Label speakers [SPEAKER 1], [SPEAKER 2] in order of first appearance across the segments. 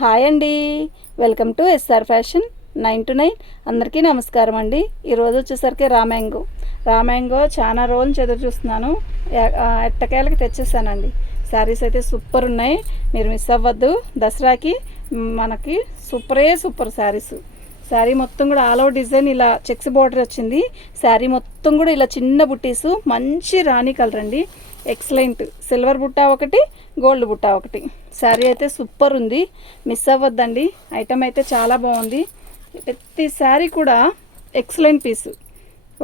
[SPEAKER 1] Hi అండి. Welcome to SR fashion nine two nine. అందరికీ నమస్కారం అండి. ఈరోజు వచ్చేసరికి రామ్యాంగో రామ్యాంగో చాలా రోజులు చదువు ఎదురు చూస్తున్నాను. ఎ- తెచ్చేసానండి. శారీస్ అయితే సూపర్ ఉన్నాయి. మీరు మిస్ అవ్వద్దు. దసరాకి మనకి సూపరే సూపర్ శారీస్ శారీ మొత్తం కూడా ఆల్ ఓవర్ డిజైన్ ఇలా చెక్స్ బార్డర్ వచ్చింది. శారీ మొత్తం కూడా ఇలా చిన్న బుట్టీసు మంచి రాణి కలర్ అండి. ఎక్సలెంట్. సిల్వర్ బుట్ట ఒకటి గోల్డ్ బుట్ట ఒకటి. శారీ అయితే సూపర్ ఉంది. మిస్ అవ్వద్దండి. ఐటమ్ అయితే చాలా బాగుంది. ప్రతి శారీ కూడా ఎక్సలెంట్ పీసు.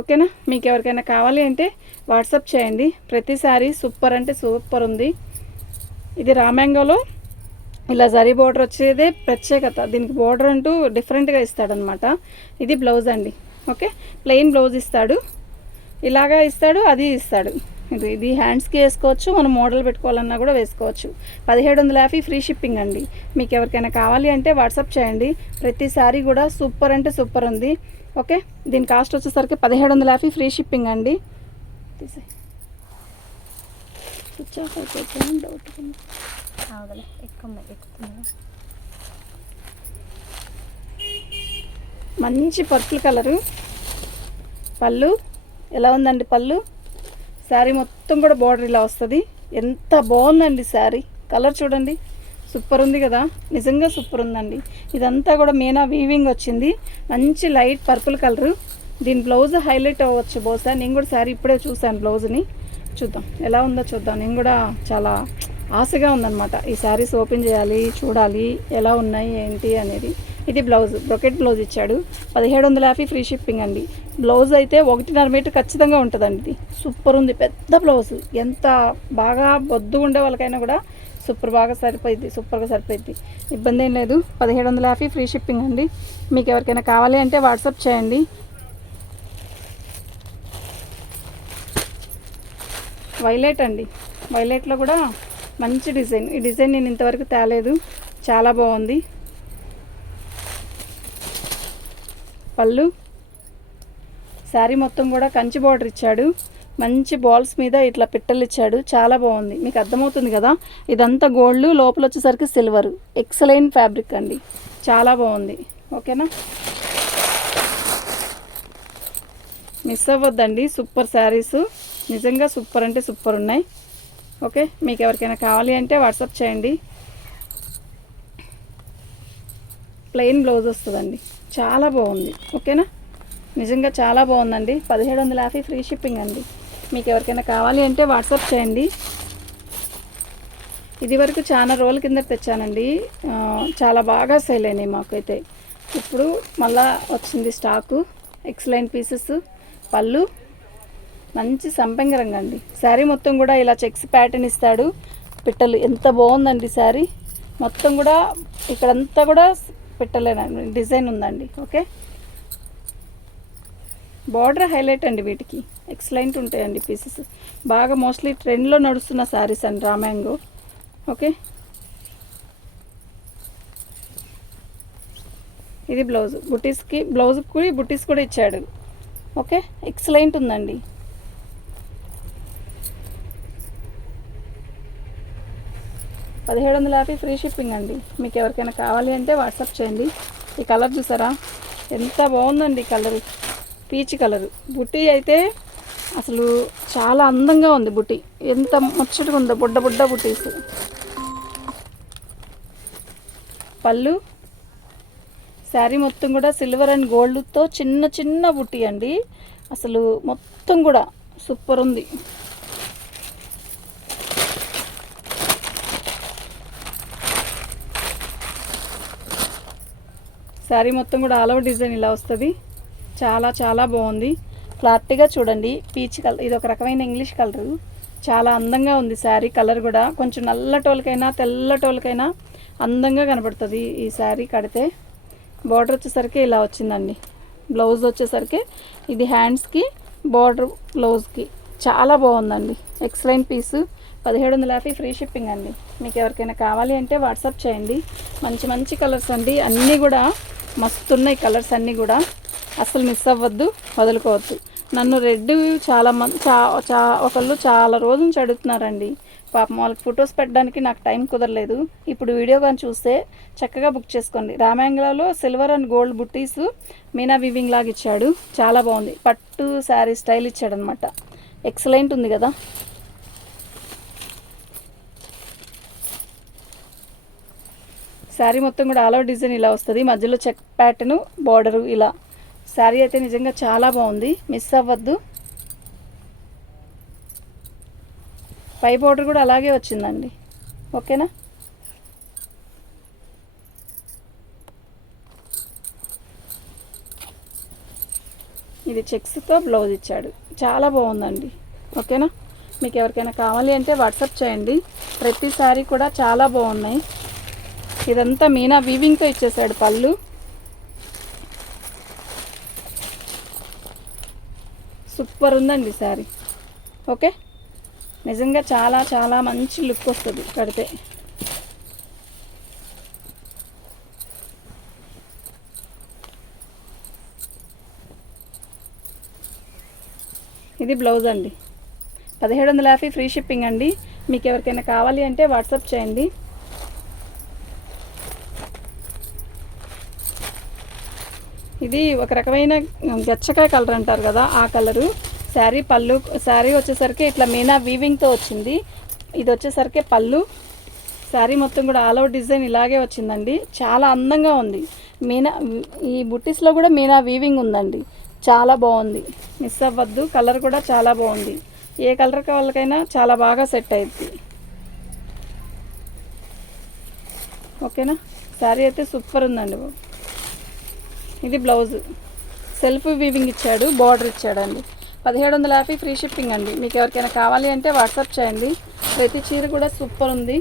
[SPEAKER 1] ఓకేనా? మీకు ఎవరికైనా కావాలి అంటే వాట్సాప్ చేయండి. ప్రతి శారీ సూపర్ అంటే సూపర్ ఉంది. ఇది రామ్యాంగోలో ఇలా జరీ బోర్డర్ వచ్చేదే ప్రత్యేకత. దీనికి బోర్డర్ అంటూ డిఫరెంట్గా ఇస్తాడనమాట ఇది బ్లౌజ్ అండి. ఓకే? ప్లెయిన్ బ్లౌజ్ ఇస్తాడు. ఇలాగా ఇస్తాడు అది ఇస్తాడు. ఇది ఇది హ్యాండ్స్కి వేసుకోవచ్చు మనం మోడల్ పెట్టుకోవాలన్నా కూడా వేసుకోవచ్చు. పదిహేడు వందల యాభై ఫ్రీ షిప్పింగ్ అండి. మీకు ఎవరికైనా కావాలి అంటే వాట్సాప్ చేయండి. ప్రతి సారీ కూడా సూపర్ అంటే సూపర్ ఉంది. ఓకే దీని కాస్ట్ వచ్చేసరికి పదిహేడు వందల యాభై ఫ్రీ షిప్పింగ్ అండి. డౌట్ మంచి పర్పుల్ కలరు పళ్ళు ఎలా ఉందండి పళ్ళు? శారీ మొత్తం కూడా బార్డర్ ఇలా వస్తుంది. ఎంత బాగుందండి శారీ. కలర్ చూడండి. సూపర్ ఉంది కదా. నిజంగా సూపర్ ఉందండి. ఇదంతా కూడా మీనా వీవింగ్ వచ్చింది. మంచి లైట్ పర్పుల్ కలరు దీని బ్లౌజ్ హైలైట్ అవ్వచ్చు బహుశా. నేను కూడా శారీ ఇప్పుడే చూశాను బ్లౌజ్ని చూద్దాం. ఎలా ఉందో చూద్దాం. నేను కూడా చాలా ఆశగా ఉందన్నమాట. ఈ శారీస్ ఓపెన్ చేయాలి చూడాలి. ఎలా ఉన్నాయి ఏంటి అనేది. ఇది బ్లౌజ్ బ్రొకెట్ బ్లౌజ్ ఇచ్చాడు. పదిహేడు వందల యాభై ఫ్రీ షిప్పింగ్ అండి. బ్లౌజ్ అయితే ఒకటిన్నర మీటర్ ఖచ్చితంగా ఉంటుందండి ఇది. సూపర్ ఉంది పెద్ద బ్లౌజ్. ఎంత బాగా బొద్దు ఉండే వాళ్ళకైనా కూడా సూపర్ బాగా సరిపోయింది సూపర్గా సరిపోయింది ఇబ్బంది ఏం లేదు. పదిహేడు వందల యాభై ఫ్రీ షిప్పింగ్ అండి. మీకు ఎవరికైనా కావాలి అంటే వాట్సాప్ చేయండి. వైలెట్ అండి. వైలెట్లో కూడా మంచి డిజైన్. ఈ డిజైన్ నేను ఇంతవరకు తేలేదు. చాలా బాగుంది. పళ్ళు శారీ మొత్తం కూడా కంచి బార్డర్ ఇచ్చాడు. మంచి బాల్స్ మీద ఇట్లా పిట్టలు ఇచ్చాడు. చాలా బాగుంది. మీకు అర్థమవుతుంది కదా? ఇదంతా గోల్డ్ లోపల వచ్చేసరికి సిల్వర్. ఎక్సలెంట్ ఫ్యాబ్రిక్ అండి. చాలా బాగుంది. ఓకేనా? మిస్ అవ్వద్దండి. సూపర్ శారీస్. నిజంగా సూపర్ అంటే సూపర్ ఉన్నాయి. ఓకే? మీకు ఎవరికైనా కావాలి అంటే వాట్సాప్ చేయండి. ప్లెయిన్ బ్లౌజ్ వస్తుందండి. చాలా బాగుంది. ఓకేనా? నిజంగా చాలా బాగుందండి. పదిహేడు వందల యాభై ఫ్రీ షిప్పింగ్ అండి. మీకు ఎవరికైనా కావాలి అంటే వాట్సాప్ చేయండి. ఇది వరకు చాలా రోజుల కింద తెచ్చానండి. చాలా బాగా సేల్ అయినాయి మాకైతే. ఇప్పుడు మళ్ళా వచ్చింది స్టాకు ఎక్సలెంట్ పీసెస్ పళ్ళు. మంచి సంపెంగ రంగు అండి. శారీ మొత్తం కూడా ఇలా చెక్స్ ప్యాటర్న్ ఇస్తాడు. పిట్టలు ఎంత బాగుందండి శారీ మొత్తం కూడా ఇక్కడంతా కూడా పిట్టలేనండి. డిజైన్ ఉందండి. ఓకే బార్డర్ హైలైట్ అండి వీటికి. ఎక్సలెంట్ ఉంటాయండి పీసెస్ బాగా మోస్ట్లీ ట్రెండ్లో నడుస్తున్న శారీస్ అండి రామ్యాంగో. ఓకే? ఇది బ్లౌజ్ బుటీస్కి బ్లౌజ్కి బుటీస్ కూడా ఇచ్చాడు. ఓకే? ఎక్సలెంట్ ఉందండి. పదిహేడు వందల యాభై ఫ్రీ షిప్పింగ్ అండి. మీకు ఎవరికైనా కావాలి అంటే వాట్సాప్ చేయండి. ఈ కలర్ చూసారా? ఎంత బాగుందండి ఈ కలర్. Peach colour. బుట్టి అయితే అసలు చాలా అందంగా ఉంది బుట్టి. ఎంత ముచ్చటగా ఉందో బుడ్డ బుడ్డ బుట్టీస్. పళ్ళు. శారీ మొత్తం కూడా సిల్వర్ అండ్ గోల్డ్తో చిన్న చిన్న బుట్టి అండి. అసలు మొత్తం కూడా సూపర్ ఉంది. శారీ మొత్తం కూడా ఆల్ ఓవర్ డిజైన్ ఇలా వస్తుంది. చాలా చాలా బాగుంది. ఫ్లాట్గా చూడండి. పీచ్ కలర్ ఇది ఒక రకమైన ఇంగ్లీష్ కలరు చాలా అందంగా ఉంది శారీ కలర్ కూడా. కొంచెం నల్లటోలకైనా తెల్లటోలకైనా అందంగా కనబడుతుంది ఈ శారీ కడితే. బార్డర్ వచ్చేసరికి ఇలా వచ్చిందండి. బ్లౌజ్ వచ్చేసరికి ఇది హ్యాండ్స్కి బార్డర్ బ్లౌజ్కి చాలా బాగుందండి. ఎక్సలెంట్ పీసు పదిహేడు వందల యాభై ఫ్రీ షిప్పింగ్ అండి. మీకు ఎవరికైనా కావాలి అంటే వాట్సాప్ చేయండి. మంచి మంచి కలర్స్ అండి. అన్నీ కూడా మస్తున్నాయి కలర్స్ అన్నీ కూడా. అసలు మిస్ అవ్వద్దు వదులుకోవద్దు. నన్ను రెడ్ చాలా మంది చా చా ఒకళ్ళు చాలా రోజు నుంచి అడుగుతున్నారండి. పాపం వాళ్ళకి ఫొటోస్ పెట్టడానికి నాకు టైం కుదరలేదు. ఇప్పుడు వీడియో కానీ చూస్తే చక్కగా బుక్ చేసుకోండి. రామాంగలలో సిల్వర్ అండ్ గోల్డ్ బుట్టీస్ మీనా వివింగ్ లాగా ఇచ్చాడు. చాలా బాగుంది. పట్టు శారీ స్టైల్ ఇచ్చాడనమాట ఎక్సలెంట్ ఉంది కదా. శారీ మొత్తం కూడా ఆల్ అవుట్ డిజైన్ ఇలా వస్తుంది. మధ్యలో చెక్ ప్యాటర్న్ బార్డరు ఇలా. శారీ అయితే నిజంగా చాలా బాగుంది. మిస్ అవ్వద్దు. పై బోర్డర్ కూడా అలాగే వచ్చిందండి. ఓకేనా? ఇది చెక్స్తో బ్లౌజ్ ఇచ్చాడు. చాలా బాగుందండి. ఓకేనా? మీకు ఎవరికైనా కావాలి అంటే వాట్సాప్ చేయండి. ప్రతిసారి కూడా చాలా బాగున్నాయి. ఇదంతా మీనా వీవింగ్తో ఇచ్చేసాడు పళ్ళు. సూపర్ ఉందండి శారీ. ఓకే? నిజంగా చాలా చాలా మంచి లుక్ వస్తుంది కడితే. ఇది బ్లౌజ్ అండి. పదిహేడు వందల యాభై ఫ్రీ షిప్పింగ్ అండి. మీకు ఎవరికైనా కావాలి అంటే వాట్సాప్ చేయండి. ఇది ఒక రకమైన గచ్చకాయ కలర్ అంటారు కదా ఆ కలరు. శారీ పళ్ళు శారీ వచ్చేసరికి ఇట్లా మీనా వీవింగ్తో వచ్చింది. ఇది వచ్చేసరికి పళ్ళు. శారీ మొత్తం కూడా ఆల్ అవుట్ డిజైన్ ఇలాగే వచ్చిందండి. చాలా అందంగా ఉంది. మీనా ఈ బుట్టీస్లో కూడా మీనా వీవింగ్ ఉందండి. చాలా బాగుంది. మిస్ అవ్వద్దు. కలర్ కూడా చాలా బాగుంది. ఏ కలర్ వాళ్ళకైనా చాలా బాగా సెట్ అయింది ఓకేనా? శారీ అయితే సూపర్ ఉందండి ఇది బ్లౌజ్. సెల్ఫ్ వీవింగ్ ఇచ్చాడు బార్డర్ ఇచ్చాడండి. పదిహేడు వందల యాభై ఫ్రీ షిప్పింగ్ అండి. మీకు ఎవరికైనా కావాలి అంటే వాట్సాప్ చేయండి. ప్రతి చీర కూడా సూపర్ ఉంది.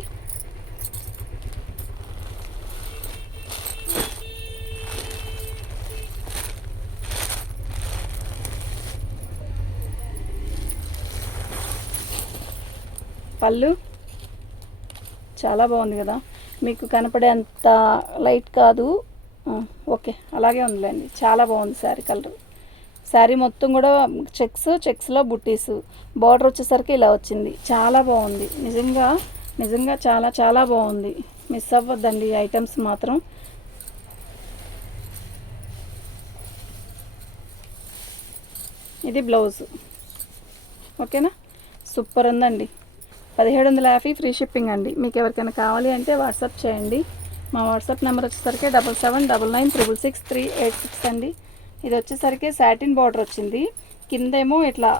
[SPEAKER 1] పళ్ళు చాలా బాగుంది కదా. మీకు కనపడేంత లైట్ కాదు. ఓకే అలాగే ఉందిలేండి. చాలా బాగుంది శారీ కలర్. శారీ మొత్తం కూడా చెక్స్ చెక్స్లో బుట్టీస్ బార్డర్ వచ్చేసరికి ఇలా వచ్చింది. చాలా బాగుంది. నిజంగా నిజంగా చాలా చాలా బాగుంది. మిస్ అవ్వద్దండి ఈ ఐటమ్స్ మాత్రం. ఇది బ్లౌజ్. ఓకేనా? సూపర్ ఉందండి. పదిహేడు వందల యాభై ఫ్రీ షిప్పింగ్ అండి. మీకు ఎవరికైనా కావాలి అంటే వాట్సాప్ చేయండి. మా వాట్సాప్ నెంబర్ వచ్చేసరికి double seven double nine triple six three eight six అండి. ఇది వచ్చేసరికి సాటిన్ బార్డర్ వచ్చింది. కిందేమో ఇట్లా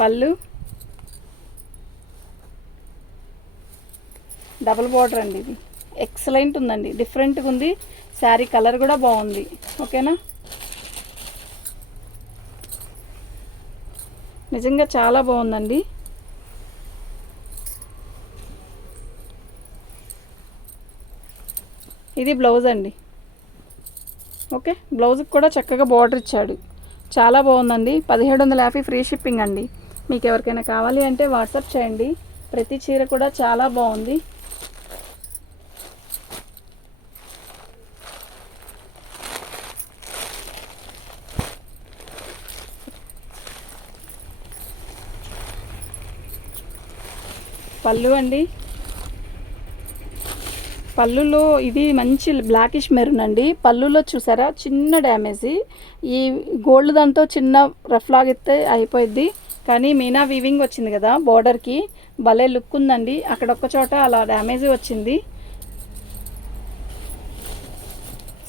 [SPEAKER 1] పళ్ళు. డబుల్ బార్డర్ అండి ఇది. ఎక్సలెంట్ ఉందండి. డిఫరెంట్గా ఉంది. శారీ కలర్ కూడా బాగుంది. ఓకేనా? నిజంగా చాలా బాగుందండి. ఇది బ్లౌజ్ అండి. ఓకే బ్లౌజ్కి కూడా చక్కగా బార్డర్ ఇచ్చాడు. చాలా బాగుందండి. పదిహేడు వందల యాభై ఫ్రీ షిప్పింగ్ అండి. మీకు ఎవరికైనా కావాలి అంటే వాట్సాప్ చేయండి. ప్రతి చీర కూడా చాలా బాగుంది. పళ్ళు అండి. పళ్ళులో ఇది మంచి బ్లాకిష్ మెరూన్ అండి. పళ్ళులో చూసారా? చిన్న డ్యామేజ్ ఈ గోల్డ్ దాంతో చిన్న రఫ్ లాగితే అయిపోయింది కానీ మీనా వీవింగ్ వచ్చింది కదా బోర్డర్కి భలే లుక్ ఉందండి. అక్కడ ఒక్క చోట అలా డ్యామేజ్ వచ్చింది.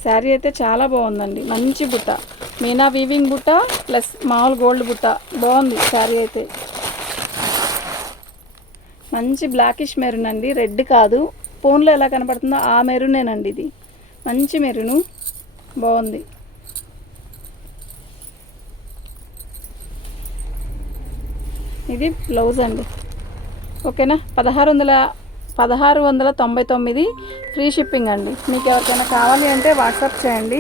[SPEAKER 1] శారీ అయితే చాలా బాగుందండి. మంచి బుట్ట. మీనా వీవింగ్ బుట్ట ప్లస్ మామూలు గోల్డ్ బుట్ట. బాగుంది శారీ అయితే. మంచి బ్లాకిష్ మెరూన్ అండి. రెడ్ కాదు. ఫోన్లో ఎలా కనపడుతుందో ఆ మెరునేనండి ఇది. మంచి మెరూను. బాగుంది. ఇది బ్లౌజ్ అండి. ఓకేనా? పదహారు వందల పదహారు వందల తొంభై తొమ్మిది ఫ్రీ షిప్పింగ్ అండి. మీకు ఎవరికైనా కావాలి అంటే వాట్సాప్ చేయండి.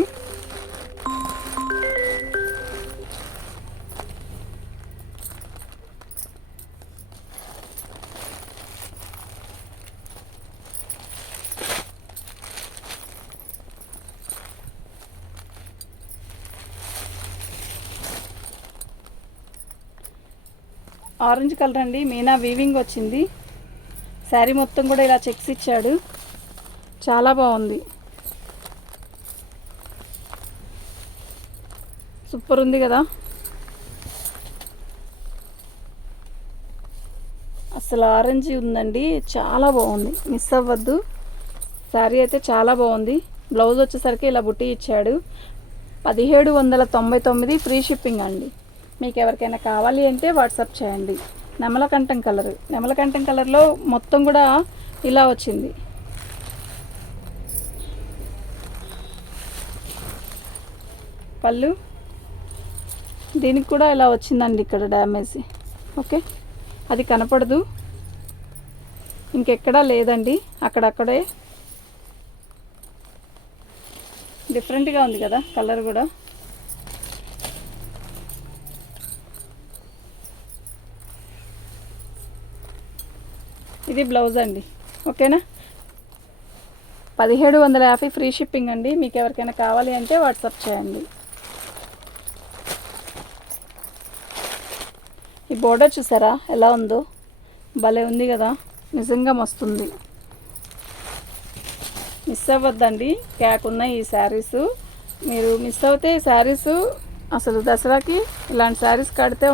[SPEAKER 1] ఆరెంజ్ కలర్ అండి. మీనా వీవింగ్ వచ్చింది. శారీ మొత్తం కూడా ఇలా చెక్స్ ఇచ్చాడు. చాలా బాగుంది. సూపర్ ఉంది కదా. అసలు ఆరెంజ్ ఉందండి. చాలా బాగుంది. మిస్ అవ్వద్దు. శారీ అయితే చాలా బాగుంది. బ్లౌజ్ వచ్చేసరికి ఇలా బుట్టి ఇచ్చాడు. పదిహేడు వందల తొంభై తొమ్మిది ఫ్రీ షిప్పింగ్ అండి. మీకు ఎవరికైనా కావాలి అంటే వాట్సాప్ చేయండి. నెమలకంఠం కలర్. నెమలకంఠం కలర్లో మొత్తం కూడా ఇలా వచ్చింది. పళ్ళు. దీనికి కూడా ఇలా వచ్చిందండి ఇక్కడ డ్యామేజ్. ఓకే? అది కనపడదు. ఇంకెక్కడా లేదండి. అక్కడక్కడే. డిఫరెంట్గా ఉంది కదా కలర్ కూడా. ఇది బ్లౌజ్ అండి. ఓకేనా? పదిహేడు వందల యాభై ఫ్రీ షిప్పింగ్ అండి. మీకు ఎవరికైనా కావాలి అంటే వాట్సాప్ చేయండి. ఈ బోర్డర్ చూసారా? ఎలా ఉందో? భలే ఉంది కదా? నిజంగా మస్తుంది. మిస్ అవ్వద్దండి. క్యాక్ ఉన్నాయి ఈ శారీస్. మీరు మిస్ అవుతే ఈ శారీస్ అసలు దసరాకి ఇలాంటి శారీస్ కడితే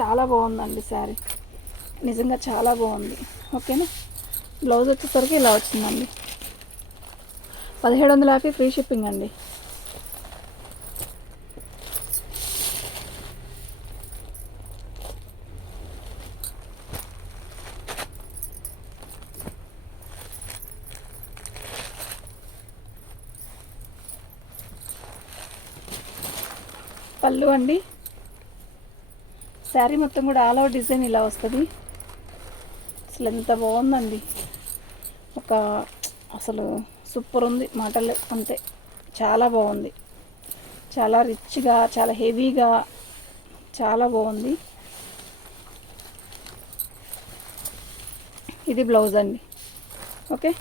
[SPEAKER 1] చాలా బాగుందండి శారీ. నిజంగా చాలా బాగుంది. ఓకేనా? బ్లౌజ్ వచ్చేసరికి ఇలా వచ్చిందండి. పదిహేడు వందల యాభై ఫ్రీ షిప్పింగ్ అండి పళ్ళు అండి శారీ మొత్తం కూడా ఆల్ అవుట్ డిజైన్ ఇలా వస్తుంది. అసలు ఎంత బాగుందండి. ఒక అసలు సూపర్ ఉంది మాటలు అంతే. చాలా బాగుంది. చాలా రిచ్గా చాలా హెవీగా చాలా బాగుంది. ఇది బ్లౌజ్ అండి. ఓకే.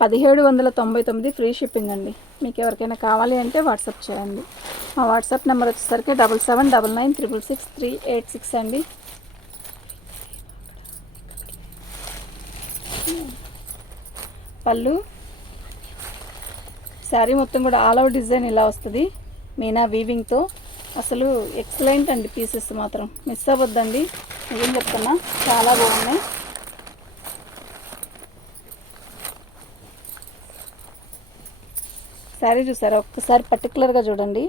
[SPEAKER 1] పదిహేడు వందల తొంభై తొమ్మిది ఫ్రీ షిప్పింగ్ అండి. మీకు ఎవరికైనా కావాలి అంటే వాట్సాప్ చేయండి. మా వాట్సాప్ నెంబర్ వచ్చేసరికి double seven double nine triple six three eight six అండి. పళ్ళు. శారీ మొత్తం కూడా ఆల్ అవుట్ డిజైన్ ఇలా వస్తుంది. మీనా వీవింగ్తో అసలు ఎక్సలెంట్ అండి పీసెస్ మాత్రం. మిస్ అవ్వద్దండి. నిజం చెప్తున్నా చాలా బాగున్నాయి. శారీ చూసారా? ఒక్కసారి పర్టికులర్గా చూడండి.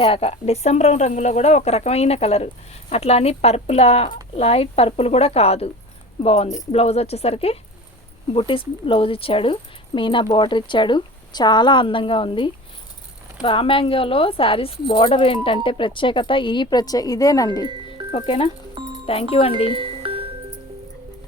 [SPEAKER 1] కేక డిసెంబర్ రంగులో కూడా ఒక రకమైన కలర్. అట్లా అని పర్పులా లైట్ పర్పుల్ కూడా కాదు. బాగుంది. బ్లౌజ్ వచ్చేసరికి బుటీస్ బ్లౌజ్ ఇచ్చాడు. మీనా బార్డర్ ఇచ్చాడు. చాలా అందంగా ఉంది. రామ్యాంగోలో శారీస్ బార్డర్ ఏంటంటే ప్రత్యేకత ఈ ప్రత్యే ఇదేనండి. ఓకేనా? థ్యాంక్ యూ అండి.